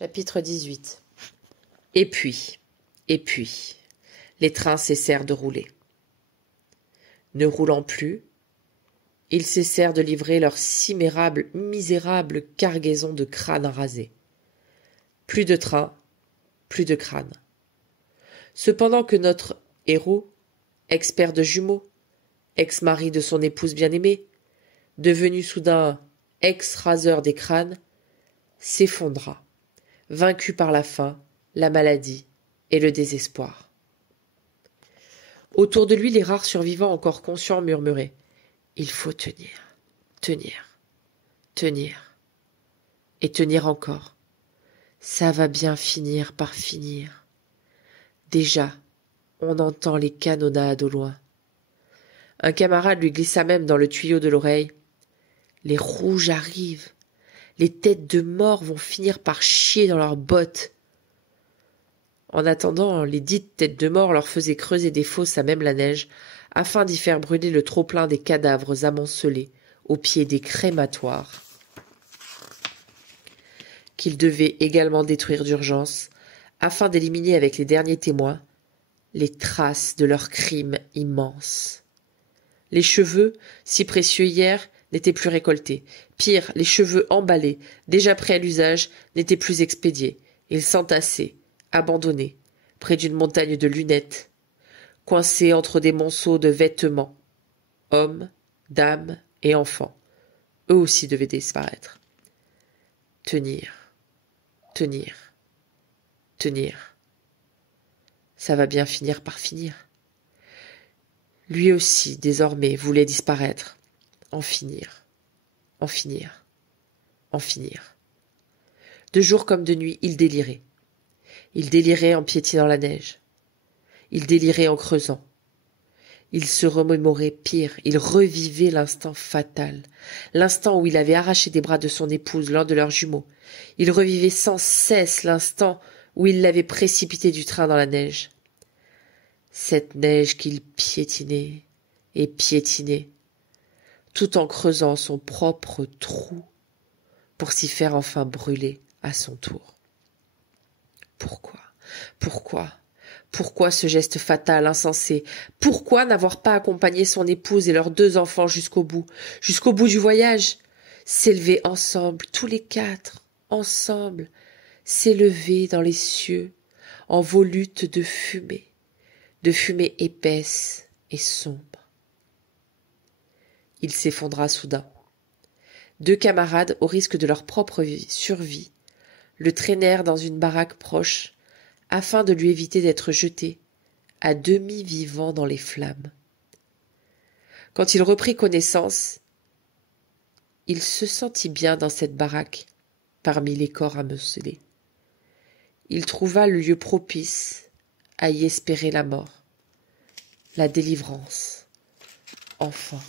Chapitre 18. Et puis, les trains cessèrent de rouler. Ne roulant plus, ils cessèrent de livrer leur si misérable cargaison de crânes rasés. Plus de trains, plus de crânes. Cependant que notre héros, expert de jumeaux, ex-mari de son épouse bien-aimée, devenu soudain ex-raseur des crânes, s'effondra, vaincu par la faim, la maladie et le désespoir. Autour de lui, les rares survivants encore conscients murmuraient « Il faut tenir, tenir, tenir, et tenir encore. Ça va bien finir par finir. Déjà, on entend les canonnades au loin. » Un camarade lui glissa même dans le tuyau de l'oreille « Les rouges arrivent. Les têtes de mort vont finir par chier dans leurs bottes. » En attendant, les dites têtes de mort leur faisaient creuser des fosses à même la neige, afin d'y faire brûler le trop-plein des cadavres amoncelés au pied des crématoires, qu'ils devaient également détruire d'urgence, afin d'éliminer avec les derniers témoins les traces de leurs crimes immenses. Les cheveux, si précieux hier, n'étaient plus récoltés. Pire, les cheveux emballés, déjà prêts à l'usage, n'étaient plus expédiés. Ils s'entassaient, abandonnés, près d'une montagne de lunettes, coincés entre des monceaux de vêtements. Hommes, dames et enfants, eux aussi devaient disparaître. Tenir, tenir, tenir. Ça va bien finir par finir. Lui aussi, désormais, voulait disparaître. En finir, en finir, en finir. De jour comme de nuit, il délirait. Il délirait en piétinant la neige. Il délirait en creusant. Il se remémorait pire, il revivait l'instant fatal, l'instant où il avait arraché des bras de son épouse l'un de leurs jumeaux. Il revivait sans cesse l'instant où il l'avait précipité du train dans la neige. Cette neige qu'il piétinait et piétinait, tout en creusant son propre trou pour s'y faire enfin brûler à son tour. Pourquoi ce geste fatal, insensé? Pourquoi n'avoir pas accompagné son épouse et leurs 2 enfants jusqu'au bout du voyage? S'élever ensemble, tous les 4, ensemble, s'élever dans les cieux, en volutes de fumée épaisse et sombre. Il s'effondra soudain. 2 camarades, au risque de leur propre survie, le traînèrent dans une baraque proche, afin de lui éviter d'être jeté, à demi vivant dans les flammes. Quand il reprit connaissance, il se sentit bien dans cette baraque, parmi les corps amoncelés. Il trouva le lieu propice à y espérer la mort, la délivrance, enfin.